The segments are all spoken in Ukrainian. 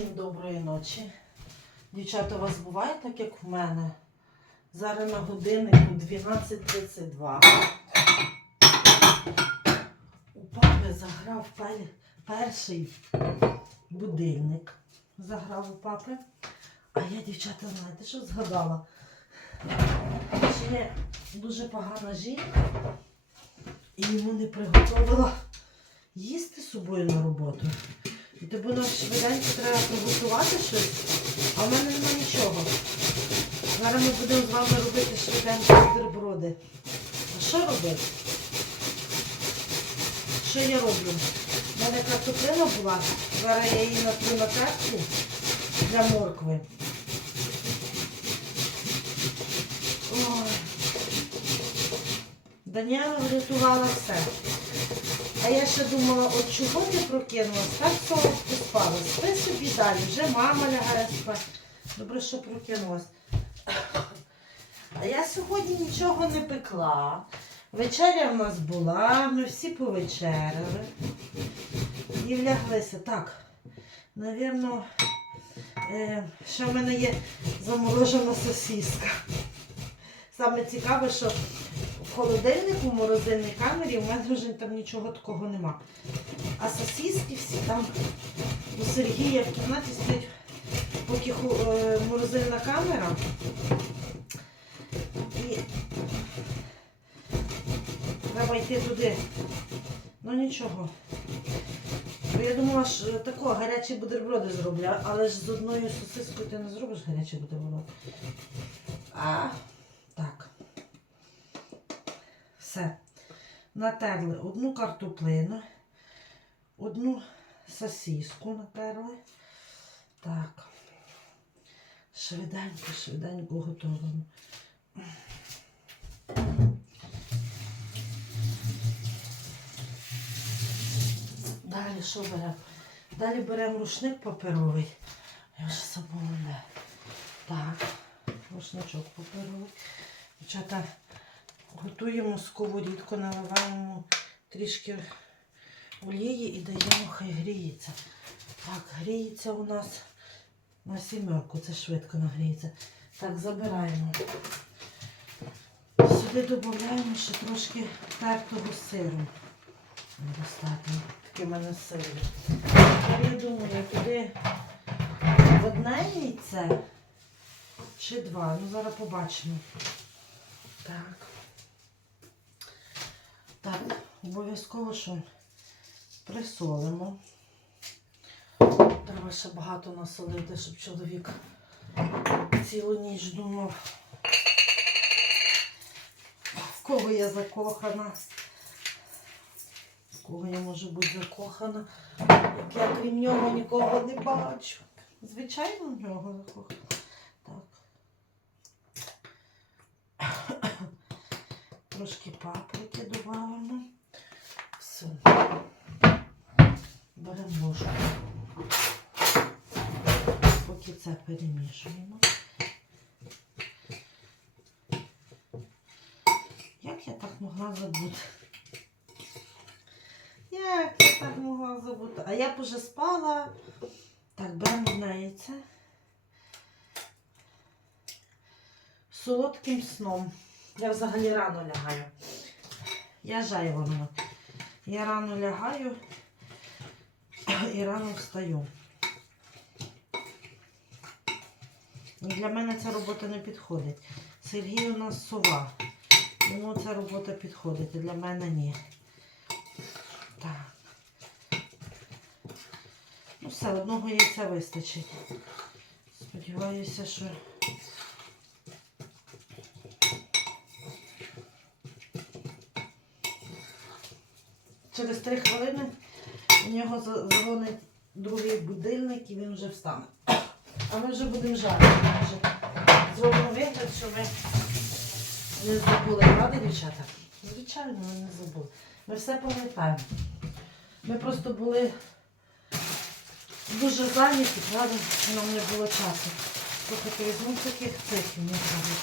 Всім доброї ночі. Дівчата, у вас буває так, як в мене? Зараз на годиннику 12.32. У папи заграв перший будильник. Заграв у папи. А я, дівчата, знаєте, що згадала? Що я дуже погана жінка і йому не приготувала їсти з собою на роботу. Тобі нам швиденько треба приготувати щось, а в мене немає нічого. Зараз ми будемо з вами робити швиденько бутерброди. А що робити? Що я роблю? У мене картоплина була, зараз я її натру на терку для моркви. Даніела врятувала все. А я ще думала, от чого ти прокинулась? Так солодко спала. Спи собі далі, вже мама лягає спати. Добре, що прокинулась. А я сьогодні нічого не пекла. Вечеря в нас була, ми всі повечеряли. І вляглися. Так, навірно, е, ще в мене є заморожена сосіска. Саме цікаве, що холодильнику, в морозильній камері, у мене вже там нічого такого нема. А сосиски всі там у Сергія в кімнаті стоять, поки е, морозильна камера. І треба йти туди. Ну нічого. Бо я думала, що тако гарячі бутерброди зроблю, але ж з одною сосискою ти не зробиш гарячий бутерброд. А, так. Все. Натерли одну картоплину, одну сосиску натерли. Так. Швиденько, швиденько готовимо. Далі що беремо? Далі беремо рушник паперовий. Я вже забула. Так, рушничок паперовий. Дівчата, готуємо сковорідку, наливаємо трішки олії і даємо, хай гріється. Так, гріється у нас на сімерку, це швидко нагріється. Так, забираємо. Сюди додаємо ще трошки тертого сиру. Недостатньо. Таке мене сир. Я думаю, туди одне яйце чи два. Ну, зараз побачимо. Так. Обов'язково що присолимо. Треба ще багато насолити, щоб чоловік цілу ніч думав, в кого я закохана. В кого я можу бути закохана, як я крім нього нікого не бачу. Звичайно, в нього закохана. Так. Трошки паприки додаємо. Все. Беремо ложку. Поки це перемішуємо. Як я так могла забути? Як я так могла забути? А я б уже спала. Так, беремо яйце. Солодким сном. Я взагалі рано лягаю. Я жайвана. Я рано лягаю і рано встаю. Для мене ця робота не підходить. Сергій у нас сова. Йому ця робота підходить, а для мене ні. Так. Ну все, одного яйця вистачить. Сподіваюся, що. Через три хвилини у нього дзвонить другий будильник і він вже встане. А ми вже будемо жарити. Ми вже зробимо вигляд, що ми не забули, правда, дівчата? Звичайно, ми не забули. Ми все пам'ятаємо. Ми просто були дуже зайняті, правда, нам не було часу. Слухайте, візьму таких цих не правда.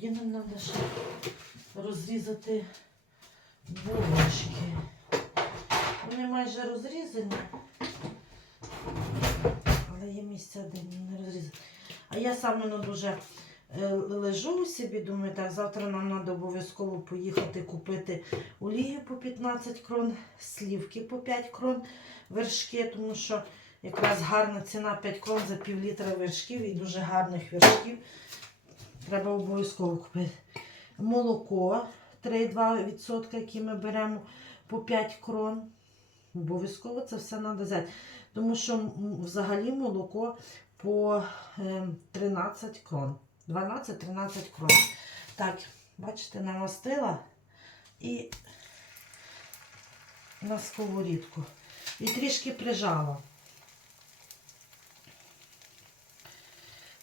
Тоді нам треба ще розрізати булочки. розрізані. Але є місця, де не розрізані. А я саме ну, дуже е, лежу собі, думаю, так, завтра нам треба обов'язково поїхати купити олію по 15 крон, слівки по 5 крон, вершки, тому що якраз гарна ціна 5 крон за пів літра вершків і дуже гарних вершків. Треба обов'язково купити. Молоко 3,2%, яке ми беремо по 5 крон. Обов'язково це все треба взяти. Тому що взагалі молоко по е, 13 крон. 12-13 крон. Так, бачите, намастила і на сковорідку. І трішки прижала.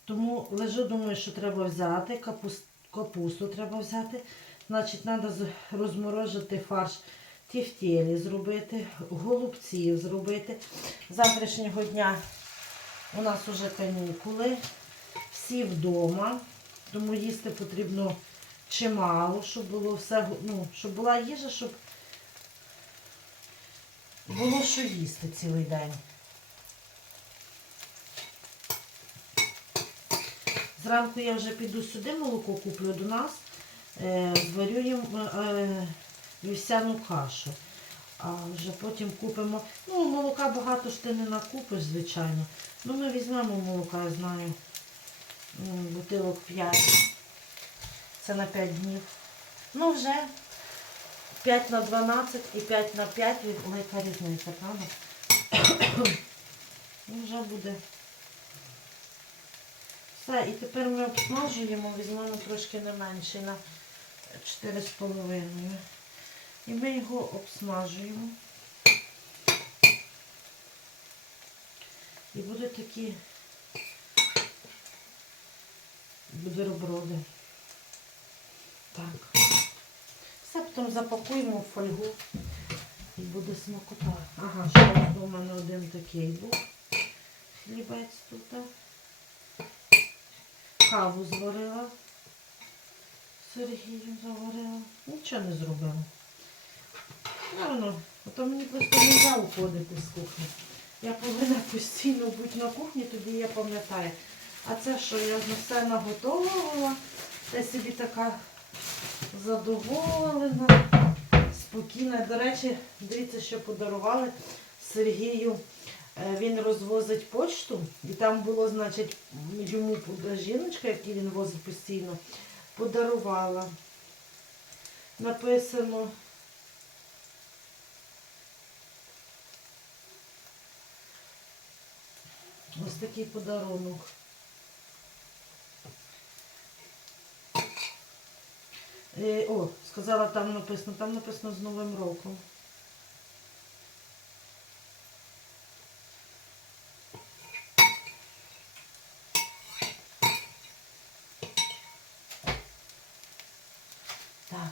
Тому лежу, думаю, що треба взяти, капусту, капусту треба взяти. Значить, треба розморожити фарш тефтелі зробити, голубців зробити. Завтрашнього дня у нас вже канікули, всі вдома, тому їсти потрібно чимало, щоб було все, ну, щоб була їжа, щоб було що їсти цілий день. Зранку я вже піду сюди, молоко куплю до нас, е, зварю їм е, вівсяну кашу. А вже потім купимо. Ну, молока багато ж ти не накупиш, звичайно. Ну, ми візьмемо молока, я знаю, бутилок 5. Це на 5 днів. Ну, вже 5 на 12 і 5 на 5 велика різниця, правда? Ну, вже буде. Все, і тепер ми обсмажуємо, візьмемо трошки не менше на 4,5. І ми його обсмажуємо. І будуть такі бутерброди. Так. Все потім запакуємо в фольгу і буде смакота. Ага, ще у мене один такий був. Хлібець тут. Каву зварила. Сергію заварила. Нічого не зробила. Гарно. А то мені просто не можна уходити з кухні. Я повинна постійно бути на кухні, тоді я пам'ятаю. А це що, я все наготовила. Я собі така задоволена, спокійна. До речі, дивіться, що подарували Сергію. Е, Він розвозить почту, і там було, значить, йому жіночка, яку він возить постійно, подарувала. Написано. Ось такий подарунок. Е, О, сказала, там написано, там написано з Новим роком. Так.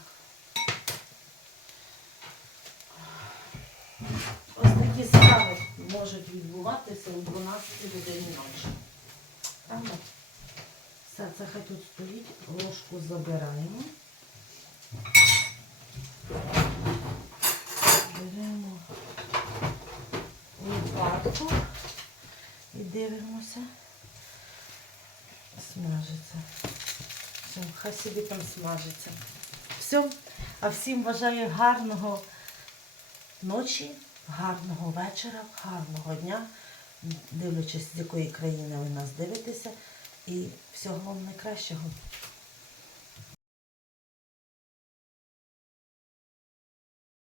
Ось такі справи можуть відбуватися у 12 годині ночі. Правда? Все, це хай тут стоїть, ложку забираємо. Беремо лопатку і дивимося. Смажиться. Все, хай собі там смажиться. Все. А всім бажаю гарного ночі, гарного вечора, гарного дня, дивлячись, з якої країни ви нас дивитеся. І всього вам найкращого.